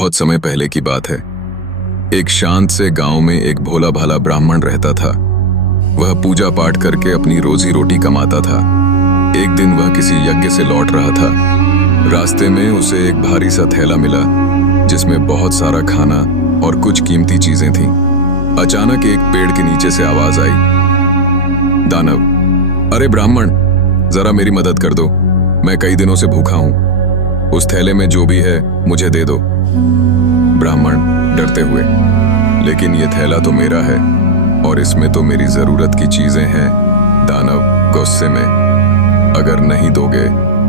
बहुत समय पहले की बात है। एक शांत से गांव में एक भोला भाला ब्राह्मण रहता था। वह पूजा पाठ करके अपनी रोजी रोटी कमाता था। एक दिन वह किसी यज्ञ से लौट रहा था। रास्ते में उसे एक भारी सा थैला मिला जिसमें बहुत सारा खाना और कुछ कीमती चीजें थीं। अचानक एक पेड़ के नीचे से आवाज आई, दानव, अरे ब्राह्मण, जरा मेरी मदद कर दो, मैं कई दिनों से भूखा हूं। उस थैले में जो भी है मुझे दे दो। ब्राह्मण डरते हुए, लेकिन ये थैला तो मेरा है और इसमें तो मेरी जरूरत की चीजें हैं। दानव गुस्से में, अगर नहीं दोगे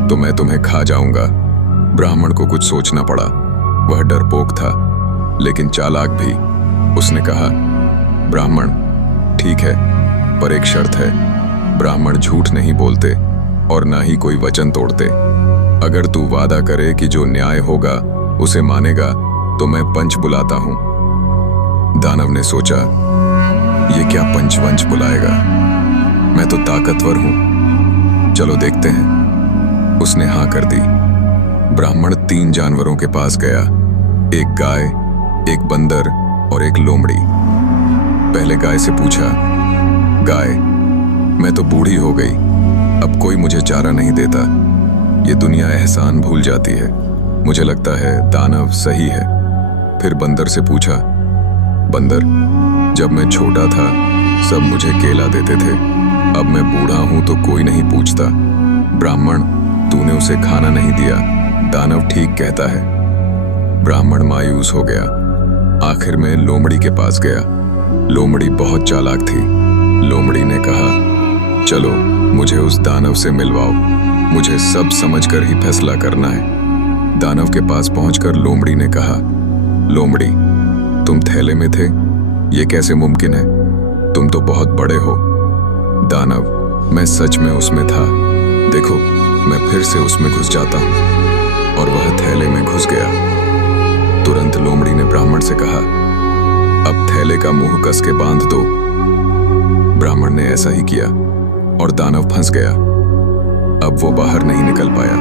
तो मैं तुम्हें खा जाऊंगा। ब्राह्मण को कुछ सोचना पड़ा। वह डरपोक था लेकिन चालाक भी। उसने कहा, ब्राह्मण ठीक है, पर एक शर्त है। ब्राह्मण झूठ नहीं बोलते और ना ही कोई वचन तोड़ते। अगर तू वादा करे कि जो न्याय होगा उसे मानेगा तो मैं पंच बुलाता हूं। दानव ने सोचा, ये क्या पंचवंच बुलाएगा, मैं तो ताकतवर हूं, चलो देखते हैं। उसने हां कर दी। ब्राह्मण 3 जानवरों के पास गया, एक गाय, एक बंदर और एक लोमड़ी। पहले गाय से पूछा, गाय, मैं तो बूढ़ी हो गई, अब कोई मुझे चारा नहीं देता। ये दुनिया एहसान भूल जाती है, मुझे लगता है दानव सही है। फिर बंदर से पूछा, बंदर, जब मैं छोटा था सब मुझे केला देते थे, अब मैं बूढ़ा हूं तो कोई नहीं पूछता। ब्राह्मण, तूने उसे खाना नहीं दिया, दानव ठीक कहता है। ब्राह्मण मायूस हो गया। आखिर में लोमड़ी के पास गया। लोमड़ी बहुत चालाक थी। लोमड़ी ने कहा, चलो मुझे उस दानव से मिलवाओ, मुझे सब समझकर ही फैसला करना है। दानव के पास पहुंचकर लोमड़ी ने कहा, लोमड़ी, तुम थैले में थे, ये कैसे मुमकिन है, तुम तो बहुत बड़े हो। दानव, मैं सच में उसमें था, देखो मैं फिर से उसमें घुस जाता हूं। और वह थैले में घुस गया। तुरंत लोमड़ी ने ब्राह्मण से कहा, अब थैले का मुंह कस के बांध दो। ब्राह्मण ने ऐसा ही किया और दानव फंस गया। अब वो बाहर नहीं निकल पाया।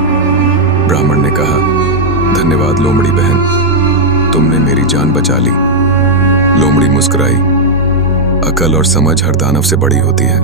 ब्राह्मण ने कहा, धन्यवाद लोमड़ी बहन, तुमने मेरी जान बचा ली। लोमड़ी मुस्कुराई, अकल और समझ हर दानव से बड़ी होती है।